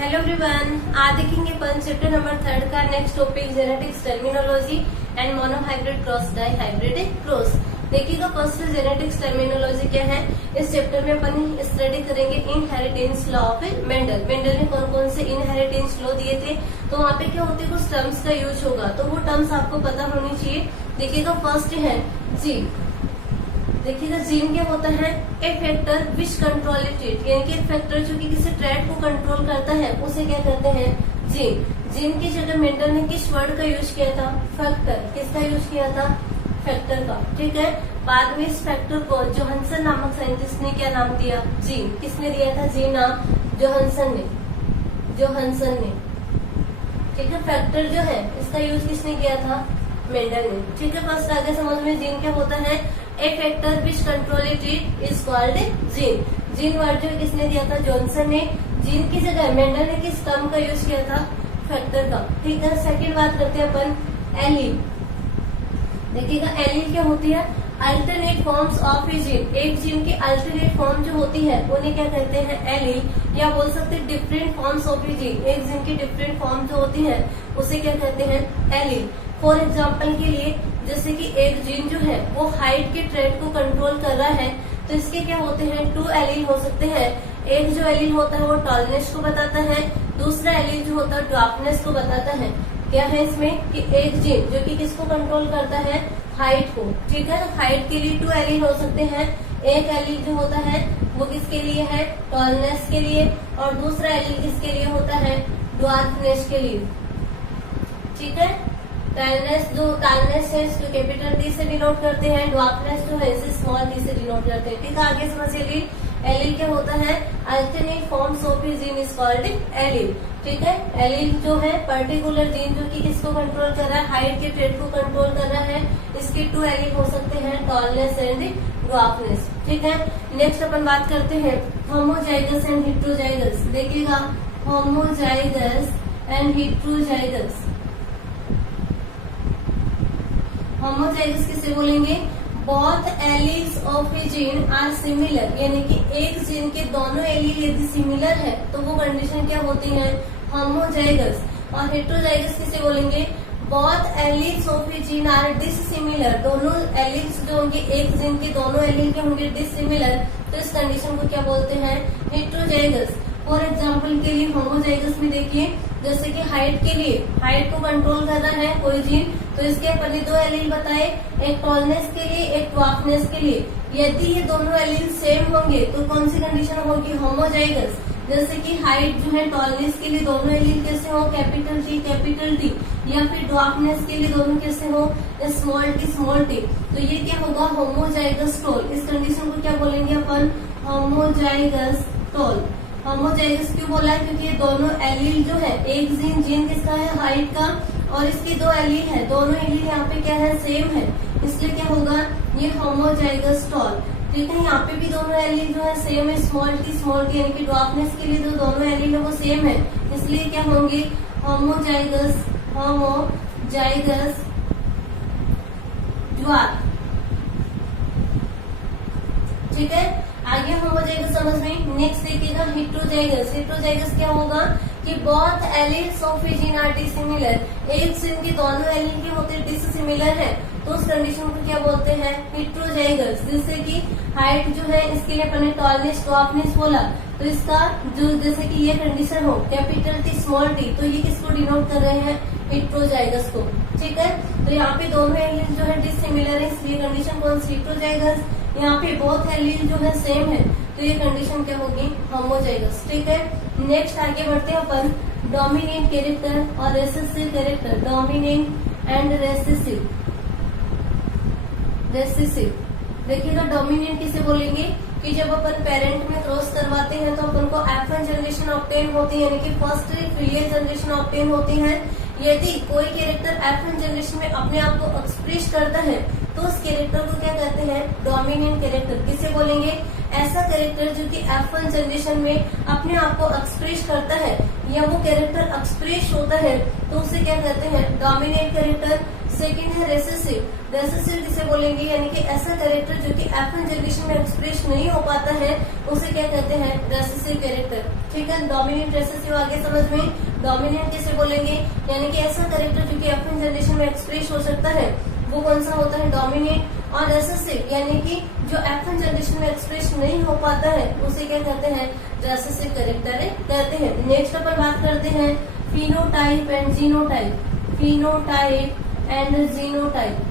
Hello everyone, आज देखेंगे अपन chapter number 3 का next topic genetics terminology and monohybrid cross dihybrid cross. देखिएगा first genetics terminology क्या है। इस चैप्टर में अपन स्टडी करेंगे inheritance law of Mendel. Mendel ने कौन कौन से इनहेरिटेंस लॉ दिए थे, तो वहाँ पे क्या होते हैं कुछ टर्म्स का यूज होगा, तो वो टर्म्स आपको पता होनी चाहिए। देखिएगा फर्स्ट है जीन। देखिएगा जीन क्या होता है, a factor which control trait, यानी कि एक फैक्टर जो कि किसी ट्रेट को कंट्रोल करता है उसे क्या कहते हैं, जीन। जीन की जगह मेंडल ने किस वर्ड का यूज किया था, फैक्टर। किसका यूज किया था, फैक्टर का। ठीक है, बाद में इस फैक्टर को जोहानसन नामक साइंटिस्ट ने क्या नाम दिया, जीन। किसने दिया था जीन नाम, जोहानसन ने। ठीक है, फैक्टर जो है इसका यूज किसने किया था, मेंडल ने। ठीक है, फर्स्ट आगे समझ में जीन क्या होता है, a factor which control it is called gene. Gene word जो किसने दिया था, जॉनसन ने। जीन की जगह मेंडल ने किस टर्म का यूज किया था, फैक्टर का। ठीक है, सेकंड बात करते हैं अपन एलील। देखिएगा एलील क्या होती है, alternate forms of a gene. एक जीन की अल्टरनेट फॉर्म जो होती है उन्हें क्या कहते हैं, एलील, या बोल सकते हैं different forms of a gene. एक जीन की डिफरेंट फॉर्म जो होती है उसे क्या कहते हैं, एलील। फॉर एग्जाम्पल के लिए जैसे कि एक जीन जो है वो हाइट के ट्रेट को कंट्रोल कर रहा है, तो इसके क्या होते हैं, 2 एलील हो सकते हैं। एक जो एलील होता है वो टॉलनेस को बताता है, दूसरा एलील जो होता है ड्वार्फनेस को बताता है। क्या है इसमें कि एक जीन जो कि किसको कंट्रोल करता है, हाइट को। ठीक है, हाइट के लिए 2 एलील हो सकते हैं। एक एलील जो होता है वो किसके लिए है, टॉलनेस के लिए, और दूसरा एलील किसके लिए होता है, ड्वार्फनेस के लिए। ठीक है, टालनेस है इसको कैपिटल डी से डिनोट करते हैं, ड्वार्फनेस जो है इसे स्मॉल डी से डिनोट करते हैं। ठीक है, आगे समझिए एलील क्या होता है, alternate forms of a gene is called allele. ठीक है, एलील जो है पर्टिकुलर जीन जो कि किसको कंट्रोल कर रहा है, हाइट के ट्रेट को कंट्रोल कर रहा है। इसके 2 एलील हो सकते हैं, टॉलनेस एंड ड्वार्फनेस। ठीक है, नेक्स्ट अपन बात करते हैं होमोजाइगस एंड हेटेरोजाइगस। देखिएगा होमोजाइगस एंड हेटेरोजाइगस। होमोजाइगस किसे बोलेंगे, both alleles of a gene are similar, यानी कि एक जीन के दोनों एलील यदि सिमिलर है तो वो कंडीशन क्या होती है, होमोजाइगस। और हेटेरोजाइगस किसे बोलेंगे, both alleles of a gene are dissimilar, दोनों एलील्स जो होंगे एक जीन के दोनों एलील के होंगे डिसिमिलर, तो इस कंडीशन को क्या बोलते हैं, हेटेरोजाइगस। फॉर एग्जाम्पल के लिए होमोजाइगस में देखिए जैसे कि हाइट के लिए, हाइट को कंट्रोल कर रहा है कोई जीन, तो इसके अपन ने 2 एलील बताए, एक टॉलनेस के लिए एक ड्वार्फनेस के लिए। यदि ये दोनों एलील सेम होंगे तो कौन सी कंडीशन होगी, होमोजाइगस। जैसे कि हाइट जो है टॉलनेस के लिए दोनों एलील कैसे हो, कैपिटल टी, या फिर ड्वार्फनेस के लिए दोनों कैसे हो, स्मॉल टी। तो ये क्या होगा, होमोजाइगस टोल। इस कंडीशन को क्या बोलेंगे अपन, होमोजाइगस टोल। होमोजाइगस क्यों बोला है, क्योंकि ये दोनों एलील जो है, एक जीन किसका है, हाइट का, और इसकी 2 एलील है, दोनों एलील यहाँ पे क्या है, सेम है, इसलिए क्या होगा, ये होमोजाइगस टॉल। ठीक है, यहाँ पे भी दोनों एलील जो है सेम है, स्मॉल टी, यानी कि ड्वार्फनेस के लिए जो दोनों एलील है वो सेम है, इसलिए क्या होंगे, होमोजाइगस ड्वार्फ। ठीक है, आगे होमोजाइगस समझ में। नेक्स्ट देखिएगा हेटेरोजाइगस। हेटेरोजाइगस क्या होगा कि both alleles of a gene are dissimilar, एक जीन के दोनों एलील के होते डिसिमिलर है, तो उस कंडीशन को क्या बोलते हैं, हेटेरोजाइगस। जैसे कि हाइट जो है इसके लिए अपने टॉलनेस ड्वार्फनेस बोला, तो इसका जो जैसे कि ये कंडीशन हो कैपिटल टी स्मॉल टी, तो ये किसको डिनोट कर रहे हैं, हेटेरोजाइगस को। ठीक है, तो यहाँ पे दोनों एलील जो है डिसिमिलर है, इसलिए कंडीशन कौन सी, हेटेरोजाइगस। यहाँ पे बोथ एलील जो है सेम है, तो ये कंडीशन क्या होगी, होमोजाइगस। ठीक है, नेक्स्ट आगे बढ़ते हैं अपन डोमिनेंट कैरेक्टर और recessive character. Dominant and recessive. देखिएगा डोमिनेंट किसे बोलेंगे कि जब अपन पेरेंट में क्रॉस करवाते हैं तो अपन को F1 जनरेशन ऑब्टेन होती है, यानी कि फर्स्ट फिलियल जनरेशन ऑब्टेन होती है। यदि कोई कैरेक्टर F1 जनरेशन में अपने आप को एक्सप्रेस करता है तो उस कैरेक्टर को क्या कहते हैं, डोमिनेंट कैरेक्टर। किसे बोलेंगे, ऐसा कैरेक्टर जो कि F1 जनरेशन में अपने आप को एक्सप्रेस करता है या वो कैरेक्टर एक्सप्रेस होता है तो उसे क्या कहते हैं, डोमिनेंट कैरेक्टर। सेकंड है रेसेसिव। रेसेसिव किसे बोलेंगे, यानी कि ऐसा कैरेक्टर जो कि F1 जनरेशन में एक्सप्रेस नहीं हो पाता है उसे क्या कहते हैं, रेसेसिव कैरेक्टर। ठीक है, डोमिनेंट रेसेसिव आगे समझ में। डोमिनेंट किसे बोलेंगे, यानी कि ऐसा कैरेक्टर जो कि F1 जनरेशन में एक्सप्रेस हो सकता है वो कौन सा होता है, डोमिनेंट। और रेसेसिव यानी कि जो F1 जनरेशन में एक्सप्रेस नहीं हो पाता है उसे क्या कहते हैं, रेसेसिव कैरेक्टर कहते हैं। नेक्स्ट अपन बात करते हैं phenotype and genotype. Phenotype and genotype.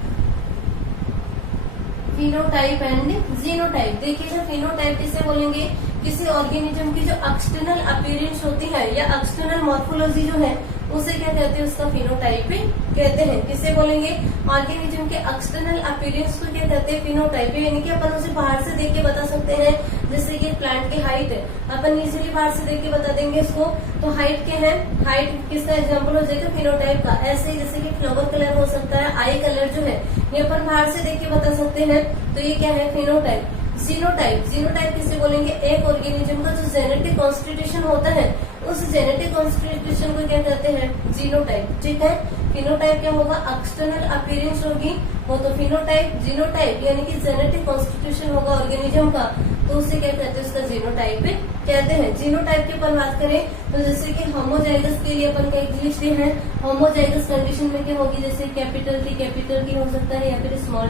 Phenotype and genotype. देखिएगा, फिनोटाइप किसे बोलेंगे, किसी ऑर्गेनिज्म की जो एक्सटर्नल अपीयरेंस होती है या एक्सटर्नल मॉर्फोलॉजी जो है उसे क्या कहते हैं, उसका फिनोटाइप कहते हैं। किसे बोलेंगे, ऑर्गेनिज्म के एक्सटर्नल अपीयरेंस को क्या कहते हैं, फिनोटाइप। यानी कि अपन उसे बाहर से देख के बता सकते हैं, जैसे कि प्लांट की हाइट है, अपन इजीली बाहर से देख के बता देंगे इसको, तो हाइट क्या है, हाइट किसका एग्जाम्पल हो जाएगा, फिनोटाइप का। ऐसे ही जैसे कि फ्लावर कलर हो सकता है, आई कलर जो है ये अपन बाहर से देख के बता सकते हैं, तो ये क्या है, फिनोटाइप। जीनोटाइप। जीनोटाइप किसे बोलेंगे, एक ऑर्गेनिज्म का जो जेनेटिक कॉन्स्टिट्यूशन होता है उस जेनेटिक कॉन्स्टिट्यूशन को क्या कहते हैं, जीनोटाइप। ठीक है, फिनोटाइप क्या होगा, एक्सटर्नल अपीयरेंस होगी वो तो फिनोटाइप। जीनोटाइप यानी कि जेनेटिक कॉन्स्टिट्यूशन होगा ऑर्गेनिज्म का, तो उसे क्या कहते हैं, उसका जीनोटाइप कहते हैं। जीनोटाइप की अपन बात करें तो जैसे कि होमोजाइगस के लिए अपन का एक लिस्ट है, होमोजाइगस कंडीशन में क्या होगी, जैसे कैपिटल की हो सकता है या फिर स्मॉल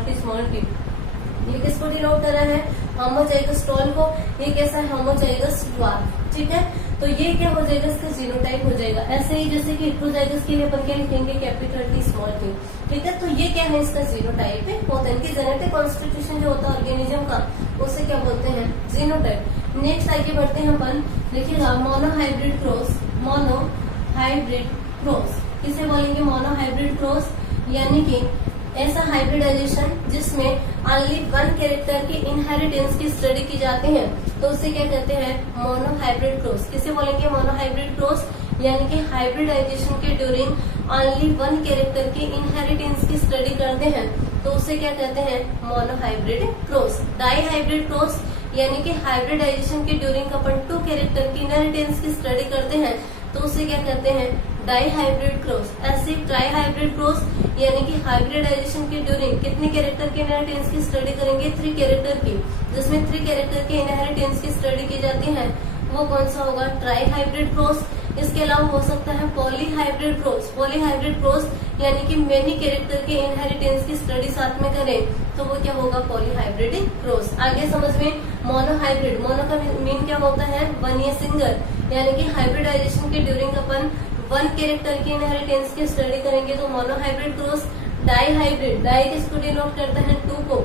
टी। ये किसको डिनोट करा है, होमोजाइगस टॉल को। ये कैसा है, होमोजाइगस ड्वार्फ। ठीक है, तो ये क्या हो जाएगा, इसका जीनोटाइप हो जाएगा। ऐसे ही जैसे कि हेटेरोजाइगस के लिए अपन क्या लिखेंगे, कैपिटल टी स्मॉल टी। ठीक है, तो ये क्या है, इसका जीनोटाइप होता है। इनकी जेनेटिक कॉन्स्टिट्यूशन जो होता है ऑर्गेनिज्म का उसे क्या बोलते हैं, जीनोटाइप। नेक्स्ट आगे बढ़ते हैं अपन, देखिएगा मोनोहाइब्रिड क्रॉस। मोनोहाइब्रिड क्रॉस किसे बोलेंगे, मोनोहाइब्रिड क्रॉस यानी कि ऐसा हाइब्रिडाइजेशन जिसमें ओनली वन कैरेक्टर की इनहेरिटेंस की स्टडी की जाती है, तो उसे क्या कहते हैं, मोनोहाइब्रिड क्रॉस। किसे बोलेंगे, मोनोहाइब्रिड क्रॉस यानी कि हाइब्रिडाइजेशन के ड्यूरिंग ओनली वन कैरेक्टर की इनहेरिटेंस की स्टडी करते हैं, तो उसे क्या कहते हैं, monohybrid cross. Dihybrid cross यानी कि हाइब्रिडाइजेशन के ड्यूरिंग अपन टू कैरेक्टर की इनहेरिटेंस की स्टडी करते हैं, तो उसे क्या कहते हैं, डाई हाइब्रिड क्रॉस। ऐसे ट्राई हाइब्रिड क्रॉस यानी कि हाइब्रिडाइजेशन के ड्यूरिंग कितने कैरेक्टर के इनहेरिटेंस की स्टडी करेंगे, 3 कैरेक्टर की, जिसमें 3 कैरेक्टर के इनहेरिटेंस की स्टडी की जाती है, वो कौन सा होगा, ट्राई हाइब्रिड क्रॉस। इसके अलावा हो सकता है poly hybrid cross. Poly hybrid cross यानी कि मेनी कैरेक्टर के इनहेरिटेंस की स्टडी साथ में करें, तो वो क्या होगा, पॉली हाइब्रिड क्रॉस। आगे समझ में, मोनोहाइब्रिड। मोनो का मीन क्या होता है, वन या सिंगल, यानी कि हाइब्रिडाइजेशन के ड्यूरिंग अपन वन कैरेक्टर की इनहेरिटेंस की स्टडी करेंगे, तो monohybrid cross. Dihybrid, di किसको डिनोट करता है, 2 को,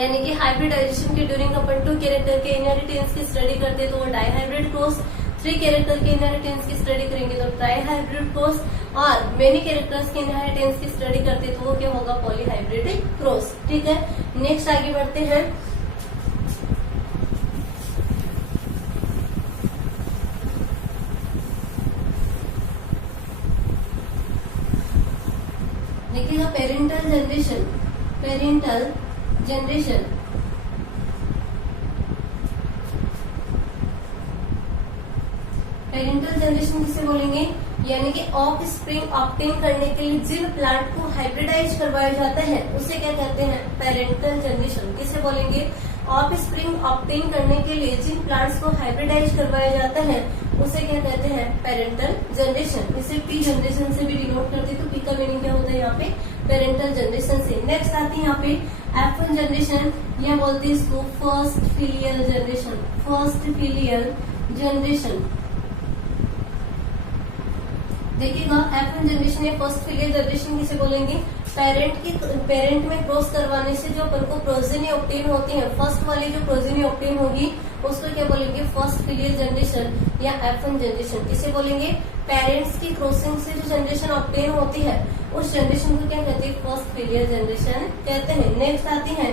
यानी कि हाइब्रिडाइजेशन के ड्यूरिंग अपन 2 कैरेक्टर के इनहेरिटेंस की स्टडी करते हैं, तो वो डाई हाइब्रिड क्रॉस। 3 कैरेक्टर के इनहेरिटेंस की स्टडी करेंगे तो ट्राई हाइब्रिड क्रॉस, और मेनी कैरेक्टर्स के इनहेरिटेंस की स्टडी करते हैं तो वो क्या होगा, पॉली हाइब्रिड क्रॉस। ठीक है, नेक्स्ट आगे बढ़ते हैं, देखिएगा parental generation. Parental generation parental generation किसे बोलेंगे, यानी कि ऑफ स्प्रिंग ऑब्टेन करने के लिए जिन प्लांट को हाइब्रिडाइज करवाया जाता है उसे क्या कहते हैं, पेरेंटल जनरेशन। किसे बोलेंगे, ऑफ स्प्रिंग ऑब्टेन करने के लिए जिन प्लांट्स को हाइब्रिडाइज करवाया जाता है उसे क्या कहते हैं, पेरेंटल जनरेशन। इसे पी जनरेशन से भी डिनोट करते, तो पी का मीनिंग क्या होता है यहाँ पे, पेरेंटल जनरेशन से। नेक्स्ट आती है यहाँ पे F1 जनरेशन, या बोलते हैं इसको first filial generation. First filial generation, देखिएगा F1 जनरेशन या फर्स्ट फिलियल जनरेशन किसे बोलेंगे, पेरेंट में क्रॉस करवाने से जो अपन को प्रोजेनी ऑब्टेन होती है, फर्स्ट वाली जो प्रोजेनी ऑब्टेन होगी उसको क्या बोलेंगे, फर्स्ट फिलियल जनरेशन या F1 जनरेशन। किसे बोलेंगे, पेरेंट्स की क्रॉसिंग से जो जनरेशन ऑब्टेन होती है उस जनरेशन को क्या कहते हैं, फर्स्ट फिलियल जनरेशन कहते हैं। नेक्स्ट आती है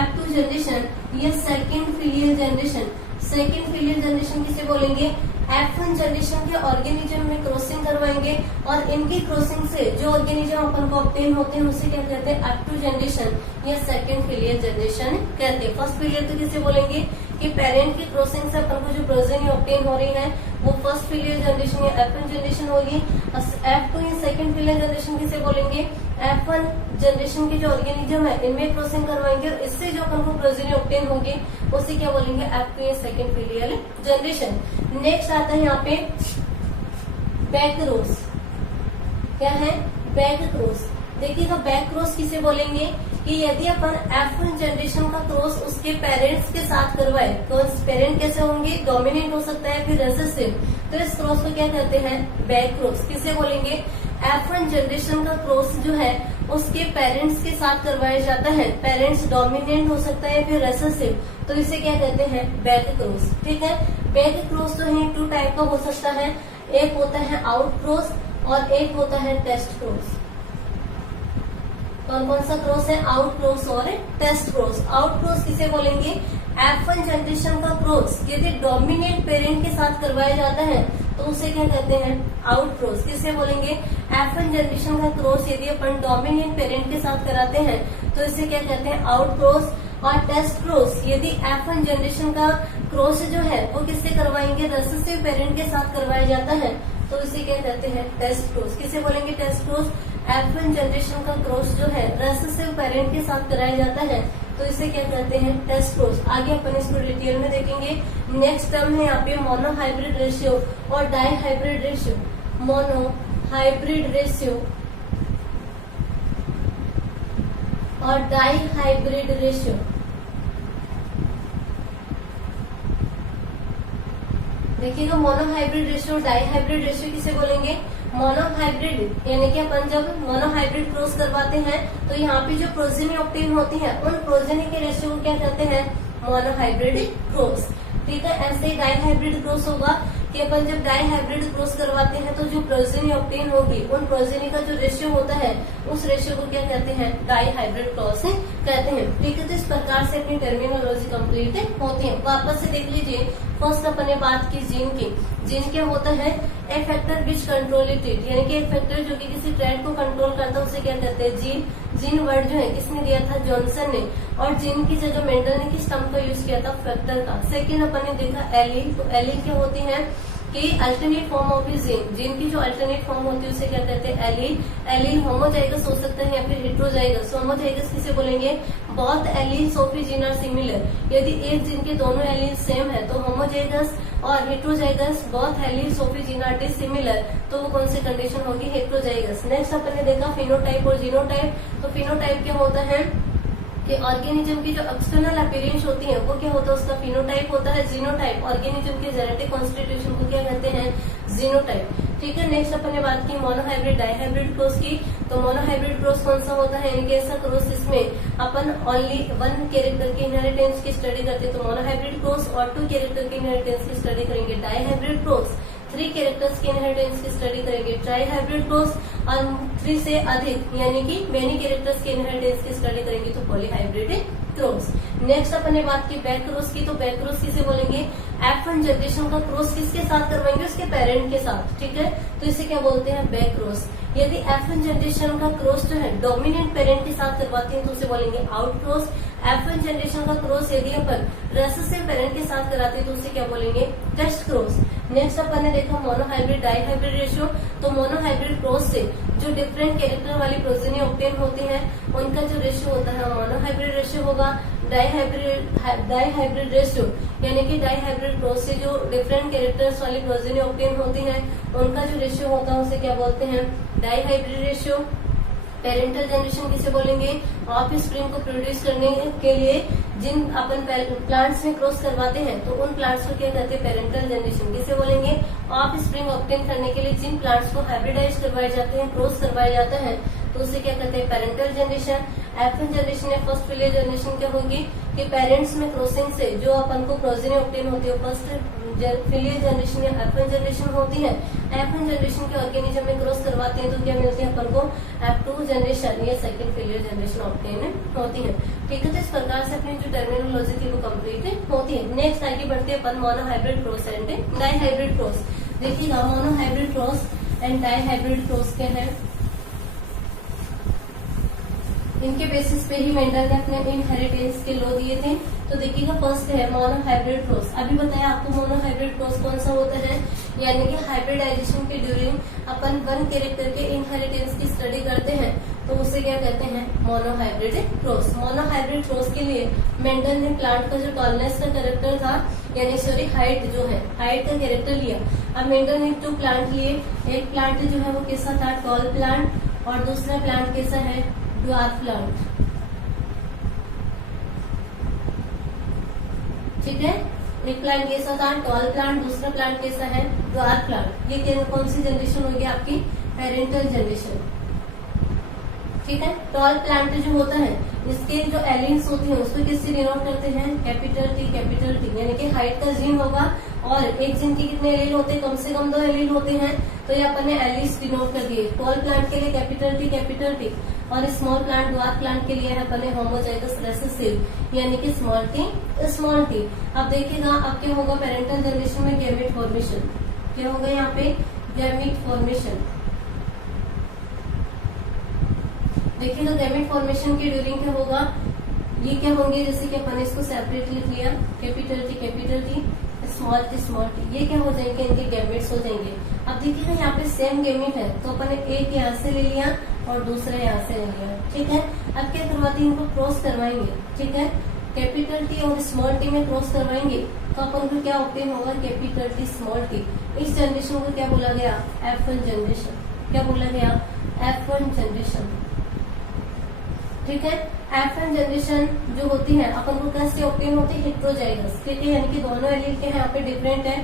F2 जनरेशन या second filial generation. Second filial generation किसे बोलेंगे, F1 जनरेशन के ऑर्गेनिज्म में क्रॉसिंग करवाएंगे और इनकी क्रॉसिंग से जो ऑर्गेनिज्म अपन को ऑब्टेन होते हैं उसे क्या कहते हैं, F2 जनरेशन या सेकेंड फिलियल जनरेशन कहते हैं। फर्स्ट फिलियल तो किसे बोलेंगे कि पेरेंट की क्रॉसिंग से अपन को जो प्रोजेनी ऑब्टेन हो रही है वो फर्स्ट फिलियल जनरेशन या F1 जनरेशन होगी। F2 या सेकेंड फिलियल जनरेशन किसे बोलेंगे, F1 जनरेशन के जो ऑर्गेनिज्म है इनमें क्रॉसिंग करवाएंगे और इससे जो अपन को प्रोजेनी ऑब्टेन होगी उसे क्या बोलेंगे, F2 या सेकेंड फिलियल जनरेशन। नेक्स्ट आता है यहाँ पे बैक क्रॉस। क्या है, बैक क्रॉस। देखिएगा बैक क्रॉस किसे बोलेंगे कि यदि अपन F1 जनरेशन का क्रॉस उसके पेरेंट्स के साथ करवाए तो पेरेंट कैसे होंगे, डोमिनेंट हो सकता है, फिर रेसेसिव, तो इस क्रॉस को क्या कहते हैं, बैक क्रॉस। किसे बोलेंगे, F1 जनरेशन का क्रॉस जो है उसके पेरेंट्स के साथ करवाया जाता है, पेरेंट्स डोमिनेंट हो सकता है फिर रेसेसिव, तो इसे क्या कहते हैं, बैक क्रॉस। ठीक है, बैक क्रॉस जो है 2 टाइप का हो सकता है, एक होता है आउट क्रॉस और एक होता है टेस्ट क्रॉस। कौन कौन सा क्रॉस है, आउट क्रॉस और टेस्ट क्रॉस। आउट क्रॉस किसे बोलेंगे, F1 जनरेशन का क्रॉस यदि डोमिनेंट पेरेंट के साथ करवाया जाता है तो उसे क्या कहते हैं, आउट क्रॉस। किसे बोलेंगे, F1 जनरेशन का क्रॉस यदि अपन डोमिनेंट पेरेंट के साथ कराते हैं तो इसे क्या कहते हैं, आउट क्रॉस। और टेस्ट क्रॉस यदि F1 जनरेशन का क्रॉस जो है वो किससे करवाएंगे, रेसेसिव पेरेंट के साथ करवाया जाता है तो इसे क्या कहते हैं, टेस्ट क्रॉस। किसे बोलेंगे, टेस्ट क्रॉस। F1 जनरेशन का क्रॉस जो है रेसेसिव पेरेंट के साथ कराया जाता है तो इसे क्या कहते हैं, टेस्ट क्रॉस। आगे अपन इसको डिटेल में देखेंगे। नेक्स्ट टर्म है यहाँ पे मोनो हाइब्रिड रेशियो और dihybrid ratio. Monohybrid ratio और डाई हाइब्रिड रेशियो। देखिएगा monohybrid ratio, dihybrid ratio किसे बोलेंगे, मोनो हाइब्रिड यानी कि अपन जब मोनो हाइब्रिड क्रॉस करवाते हैं तो यहाँ पे जो प्रोजेनी ऑब्टेन होती है उन प्रोजेनी के रेशियो को क्या कहते हैं, मोनो हाइब्रिड क्रॉस। ठीक है, ऐसे ही डाई हाइब्रिड क्रॉस होगा कि अपन जब डाई हाइब्रिड क्रॉस करवाते हैं तो जो प्रोजेनी ऑब्टेन होगी उन प्रोजेनी का जो रेशियो होता है उस रेशियो को क्या कहते हैं, डाई हाइब्रिड क्रॉस कहते हैं। ठीक है, तो इस प्रकार से अपनी टर्मिनोलॉजी कंप्लीट होती है। वापस से देख लीजिए। फर्स्ट अपन ने बात की जीन की। जीन क्या होता है, a factor which control it, यानी कि एक फैक्टर जो कि किसी ट्रेड को कंट्रोल करता है उसे क्या कहते हैं, जीन। जीन वर्ड जो है किसने दिया था, जॉनसन ने। और जीन की जगह मेंडल ने किस टर्म का यूज किया था, फैक्टर का। सेकेंड अपन ने देखा एलील। तो एलील क्या होती है कि alternate form of gene. Gene की जो अल्टरनेट फॉर्म होती है उसे क्या कहते हैं, एलील। एलील होमोजाइगस हो सकता है या फिर हेट्रोजाइगस। होमोजाइगस किसे बोलेंगे, both alleles of gene are similar. यदि एक जीन के दोनों एलील सेम है तो होमोजाइगस, और heterozygous both alleles of gene are similar, तो वो कौन सी कंडीशन होगी, हेट्रोजाइगस। नेक्स्ट अपन ने देखा फिनोटाइप और जीनोटाइप। तो फिनोटाइप क्या होता है कि ऑर्गेनिज्म की जो एक्सटर्नल अपीयरेंस होती है वो क्या होता है, उसका फिनोटाइप होता है। जीनोटाइप ऑर्गेनिज्म के जेनेटिक कॉन्स्टिट्यूशन को क्या कहते हैं, जीनोटाइप। ठीक है, नेक्स्ट अपन ने बात की monohybrid dihybrid cross की। तो मोनो हाइब्रिड क्रॉस कौन सा होता है, इनके ऐसा क्रॉस जिसमें अपन ओनली 1 कैरेक्टर की इनहेरिटेंस की स्टडी करते हैं तो मोनो हाइब्रिड क्रॉस, और 2 कैरेक्टर की इनहेरिटेंस की स्टडी करेंगे डाई हाइब्रिड क्रॉस। 3 कैरेक्टर्स की इनहेरिटेंस की स्टडी करेंगे ट्राई हाइब्रिड क्रॉस, और 3 से अधिक यानी कि मेनी कैरेक्टर्स की इनहेरिटेंस की स्टडी करेंगे तो पॉली हाइब्रिड क्रॉस। नेक्स्ट अपन ने बात की बैक क्रॉस की। तो बैक क्रॉस किसे बोलेंगे, F1 जनरेशन का क्रॉस किसके साथ करवाएंगे, उसके पेरेंट के साथ। ठीक है, तो इसे क्या बोलते हैं, बैक क्रॉस। यदि F1 जनरेशन का क्रॉस जो है डोमिनेंट पेरेंट के साथ करवाते हैं तो उसे बोलेंगे आउट क्रॉस। F1 जनरेशन का क्रॉस यदि अपन रेसेसिव पेरेंट के साथ कराते हैं तो उसे क्या बोलेंगे, टेस्ट क्रॉस। नेक्स्ट अपन ने देखा monohybrid dihybrid ratio. तो मोनो हाइब्रिड क्रॉस से जो डिफरेंट कैरेक्टर वाली प्रोजेनी ऑब्टेन होती है उनका जो रेशियो होता है मोनो हाइब्रिड रेशियो होगा। डाई हाइब्रिड रेशियो यानी कि डाई हाइब्रिड क्रॉस से जो डिफरेंट कैरेक्टर्स वाली प्रोजेनी ऑब्टेन होती है उनका जो रेशियो होता है उसे क्या बोलते हैं, dihybrid ratio. Parental generation किसे बोलेंगे, ऑफ स्प्रिंग को प्रोड्यूस करने के लिए जिन अपन प्लांट्स में क्रॉस करवाते हैं तो उन प्लांट्स को क्या कहते हैं, पेरेंटल जनरेशन। किसे बोलेंगे, ऑफ स्प्रिंग ऑब्टेन करने के लिए जिन प्लांट्स को हाइब्रिडाइज करवाए जाते हैं, क्रॉस करवाया जाता है तो उसे क्या कहते हैं, पेरेंटल जनरेशन। F1 जनरेशन या फर्स्ट फिलियल जनरेशन क्या होगी कि पेरेंट्स में क्रॉसिंग से जो अपन को प्रोजेनी ऑब्टेन होती है फर्स्ट फिलियल जनरेशन या F1 जनरेशन होती है। F1 जनरेशन के ऑर्गेनिज्म में क्रॉस करवाते हैं तो क्या मिलती है अपन को, F2 जनरेशन या सेकंड फिलियल जनरेशन ऑब्टेन होती है। ठीक है, तो इस प्रकार से अपनी जो टर्मिनोलॉजी थी वो कंप्लीट होती है। नेक्स्ट आगे बढ़ते हैं अपन monohybrid cross and dihybrid cross. देखिएगा monohybrid cross and dihybrid cross क्या है, इनके बेसिस पे ही मेंडल ने अपने इनहेरिटेंस के लॉ दिए थे। तो देखिएगा फर्स्ट है मोनो हाइब्रिड क्रॉस। अभी बताया आपको मोनो हाइब्रिड क्रॉस कौन सा होता है, यानी कि हाइब्रिडाइजेशन के ड्यूरिंग अपन 1 कैरेक्टर के इनहेरिटेंस की स्टडी करते हैं तो उसे क्या कहते हैं, मोनोहाइब्रिड क्रॉस। मोनोहाइब्रिड क्रॉस के लिए मेंडल ने प्लांट का जो टॉलनेस का कैरेक्टर था, यानी सॉरी हाइट जो है, हाइट का कैरेक्टर लिया। अब मेंडल ने 2 प्लांट लिए, एक प्लांट जो है वो कैसा था, टॉल प्लांट, और दूसरा प्लांट कैसा है, ड्वार्फ प्लांट। ठीक है, एक प्लांट कैसा था, टॉल प्लांट, दूसरा प्लांट कैसा है, ड्वार्फ प्लांट। ये कौन सी जनरेशन होगी आपकी, पेरेंटल जनरेशन। ठीक है, टॉल प्लांट जो होता है इसके जो एलिन्स होती हैं उसको किससे डिनोट करते हैं, कैपिटल टी, कैपिटल टी, यानी कि हाइट का जीन होगा और एक जीन की कितने एलील होते हैं, कम से कम 2 एलील होते हैं, तो ये अपन ने एलिस डिनोट कर दिए। टॉल प्लांट के लिए कैपिटल टी, और स्मॉल प्लांट, ड्वार्फ प्लांट के लिए है अपन ने होमोजाइगस रिसेसिव, यानी कि स्मॉल टी। अब देखिएगा अब क्या होगा पेरेंटल जनरेशन में, गैमेट फॉर्मेशन। क्या होगा यहाँ पे, गैमेट फॉर्मेशन। देखिए तो गैमेट फॉर्मेशन के ड्यूरिंग क्या होगा, ये क्या होंगे, जैसे कि अपन इसको सेपरेट लिख लिया, कैपिटल टी, स्मॉल टी, ये क्या हो जाएंगे, इनके गैमेट्स हो जाएंगे। अब देखिएगा यहाँ पे सेम गैमेट है तो अपन ने एक यहाँ से ले लिया और दूसरा यहाँ से ले लिया। ठीक है, अब क्या करवाते हैं, इनको क्रॉस करवाएंगे। ठीक है, कैपिटल टी और स्मॉल टी में क्रॉस करवाएंगे तो अपन को क्या ऑब्टेन होगा, कैपिटल टी, स्मॉल टी। इस जनरेशन को क्या बोला गया, F1 जनरेशन। क्या बोला गया, F1 जनरेशन। ठीक है, F1 जनरेशन जो होती है अपन को कैसे ऑब्टेन होती है, हेट्रोजाइगस। ठीक है, यानी कि दोनों एलील के यहाँ पे डिफरेंट है,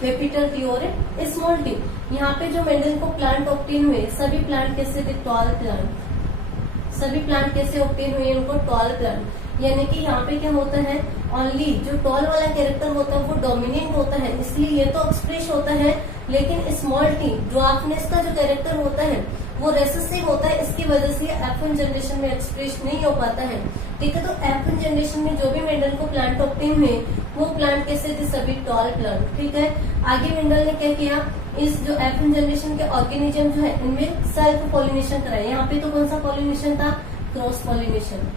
कैपिटल टी और स्मॉल टी। यहाँ पे जो मेंडल को प्लांट ऑब्टेन हुए, सभी प्लांट कैसे थे, टॉल प्लांट। सभी प्लांट कैसे ऑब्टेन हुए, उनको टॉल प्लांट। यानी कि यहाँ पे क्या होता है, ओनली जो टॉल वाला कैरेक्टर होता है वो डोमिनेंट होता है, इसलिए ये तो एक्सप्रेस होता है, लेकिन स्मॉल टी ड्वार्फनेस का जो कैरेक्टर होता है वो रेसेसिव होता है, इसकी वजह से F1 जनरेशन में एक्सप्रेस नहीं हो पाता है। ठीक है, तो F1 जनरेशन में जो भी मेंडल को प्लांट ऑब्टेन हुए वो प्लांट कैसे थे, सभी टॉल प्लांट। ठीक है, आगे मेंडल ने क्या किया, इस जो F1 जनरेशन के ऑर्गेनिज्म जो है इनमें सेल्फ पॉलिनेशन कराया। यहाँ पे तो कौन सा पॉलिनेशन था, क्रॉस पॉलिनेशन।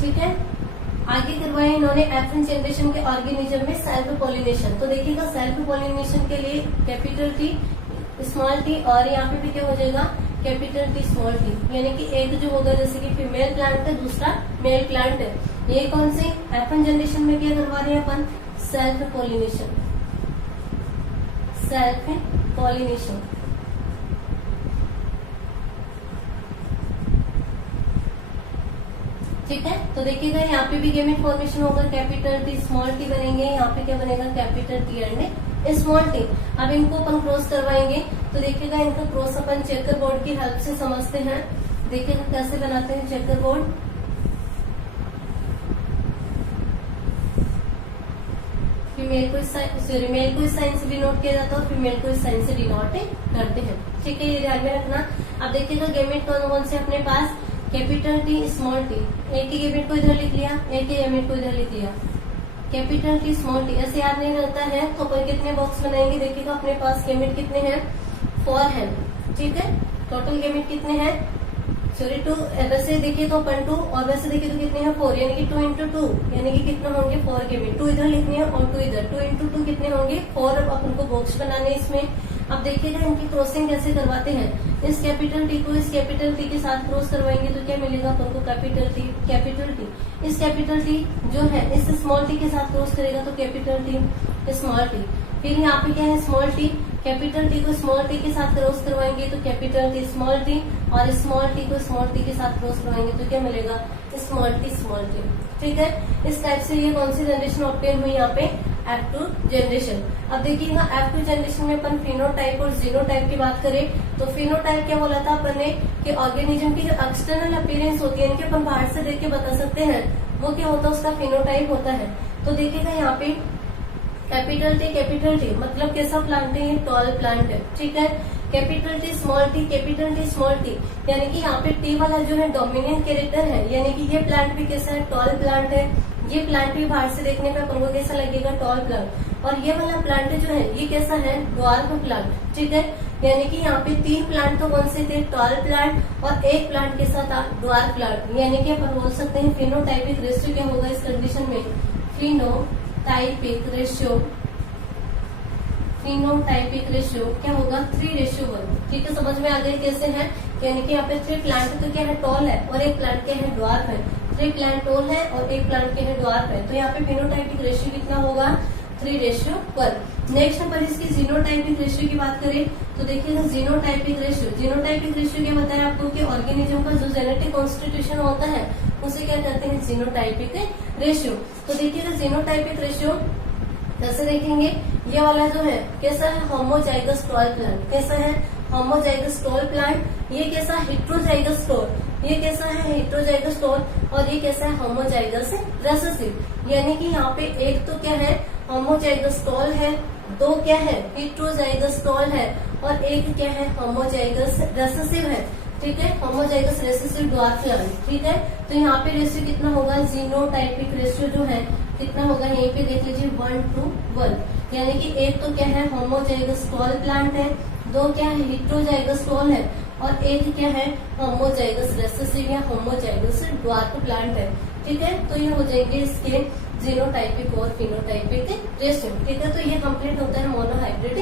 ठीक है, आगे करवाया इन्होंने F1 जनरेशन के ऑर्गेनिज्म में सेल्फ पॉलिनेशन। तो देखिएगा सेल्फ पॉलिनेशन के लिए कैपिटल टी, स्मॉल टी, और यहाँ पे भी क्या हो जाएगा, कैपिटल टी, स्मॉल टी। यानी कि एक जो होगा जैसे कि फीमेल प्लांट है, दूसरा मेल प्लांट है, ये कौन से F1 जनरेशन में क्या करवा रहे हैं अपन, सेल्फ पॉलिनेशन। Self pollination. ठीक है, तो देखिएगा यहाँ पे भी गैमेट फॉर्मेशन होगा, कैपिटल टी, स्मॉल टी बनेंगे, यहाँ पे क्या बनेगा, capital T and small T. अब इनको अपन क्रॉस करवाएंगे तो देखिएगा इनका क्रॉस अपन चेकर बोर्ड की हेल्प से समझते हैं। देखिएगा कैसे बनाते हैं चेकर बोर्ड। मेल को इस साइन से डिनोट किया जाता है और फीमेल को इस साइन से डिनोट करते हैं। ठीक है, ये ध्यान में रखना। अब देखिएगा गैमेट कौन से अपने पास, कैपिटल टी, स्मॉल टी। एक ही गैमेट को इधर लिख लिया, एक ही गैमेट को इधर लिख लिया, कैपिटल टी, स्मॉल टी। ऐसे याद नहीं रहता है तो अपन कितने बॉक्स बनाएंगे, देखिएगा अपने पास गैमेट कितने हैं, 4 हैं। ठीक है, टोटल गैमेट कितने हैं, सॉरी 2। वैसे देखिए तो अपन 2 और वैसे देखिए तो कितने हैं, 4, यानी कि 2 into 2 यानी कि कितना होंगे, 4 गैमेट। 2 इधर लिखने हैं और 2 इधर, 2 into 2 कितने होंगे, 4। अब अपन को बॉक्स बनाने इसमें। अब देखिएगा इनकी क्रॉसिंग कैसे करवाते हैं, इस कैपिटल टी को इस कैपिटल टी के साथ क्रॉस करवाएंगे तो क्या मिलेगा अपन को, कैपिटल टी। इस कैपिटल टी जो है इस स्मॉल टी के साथ क्रॉस करेगा तो कैपिटल टी, स्मॉल टी। फिर यहाँ पे क्या है, स्मॉल टी, कैपिटल टी को स्मॉल टी के साथ क्रॉस करवाएंगे तो कैपिटल टी, स्मॉल टी, और स्मॉल टी को स्मॉल टी के साथ क्रॉस करवाएंगे तो क्या मिलेगा, स्मॉल टी। ठीक है, इस टाइप से ये कौन सी जनरेशन ऑब्टेन हुई यहाँ पे, F2 जनरेशन। अब देखिएगा F2 जनरेशन में अपन फिनोटाइप और जीनोटाइप की बात करें तो फिनोटाइप क्या बोला था अपन ने कि ऑर्गेनिज्म की जो एक्सटर्नल अपीयरेंस होती है, इनके अपन बाहर से देख के बता सकते हैं, वो क्या होता है, उसका फिनोटाइप होता है। तो देखिएगा यहाँ पे कैपिटल टी मतलब कैसा प्लांट है, ये टॉल प्लांट है। ठीक है, capital T, small T, capital T, small T, यानी कि यहाँ पे टी वाला जो है डोमिनेंट कैरेक्टर है, यानी कि ये प्लांट भी कैसा है, टॉल प्लांट है। ये प्लांट भी बाहर से देखने पे अपन को कैसा लगेगा, टॉल प्लांट। और ये वाला प्लांट जो है ये कैसा है, ड्वार्फ प्लांट। ठीक है, यानी कि यहाँ पे 3 प्लांट तो कौन से थे, टॉल प्लांट, और 1 प्लांट कैसा था, ड्वार्फ प्लांट। यानी कि अपन बोल सकते हैं फिनोटाइपिक रेशियो क्या होगा इस कंडीशन में, फिनोटाइपिक रेशियो क्या होगा, 3:1। ठीक है, समझ में आ गया कैसे है यानी कि यहाँ पे 3 प्लांट तो क्या है, टॉल है, और एक प्लांट क्या है, ड्वार्फ है। 3 प्लांट टॉल है और एक प्लांट क्या है, ड्वार्फ है। तो यहाँ पे फिनोटाइपिक रेशियो कितना होगा, 3:1। नेक्स्ट नंबर इसकी जीनोटाइपिक रेशियो की बात करें तो देखिएगा जीनोटाइपिक रेशियो क्या बताया आपको कि ऑर्गेनिज्म का जो जेनेटिक कॉन्स्टिट्यूशन होता है उसे क्या कहते हैं, जीनोटाइपिक रेशियो। तो देखिएगा जीनोटाइपिक रेशियो कैसे देखेंगे, ये वाला जो है कैसा है, होमोजाइगस टॉल प्लांट। कैसा है, होमोजाइगस टॉल प्लांट। ये कैसा, हेट्रोजाइगस टॉल। ये कैसा है, हेट्रोजाइगस टॉल। और ये कैसा है, होमोजाइगस रेसेसिव। यानी कि यहाँ पे एक तो क्या है, होमोजाइगस टॉल है, 2 क्या है, हेट्रोजाइगस टॉल है, और एक क्या है, होमोजाइगस रेसेसिव है। ठीक है, होमोजाइगस रेसेसिव ड्वार्फ प्लांट। ठीक है, तो यहाँ पे रेशियो कितना होगा, जीनोटाइपिक रेशियो जो है कितना होगा, यहीं पे देख लीजिए 1:1। यानी कि एक तो क्या है, होमोजाइगस टॉल प्लांट है, 2 क्या है, हेट्रोजाइगस टॉल है, और एक क्या है, होमोजाइगस रेसेसिव या होमोजाइगस ड्वार्फ प्लांट है। ठीक है, तो ये हो जाएंगे इसके जीनोटाइपिक और फिनोटाइपिक रेशियो। ठीक है, तो ये कंप्लीट होता है मोनोहाइब्रिड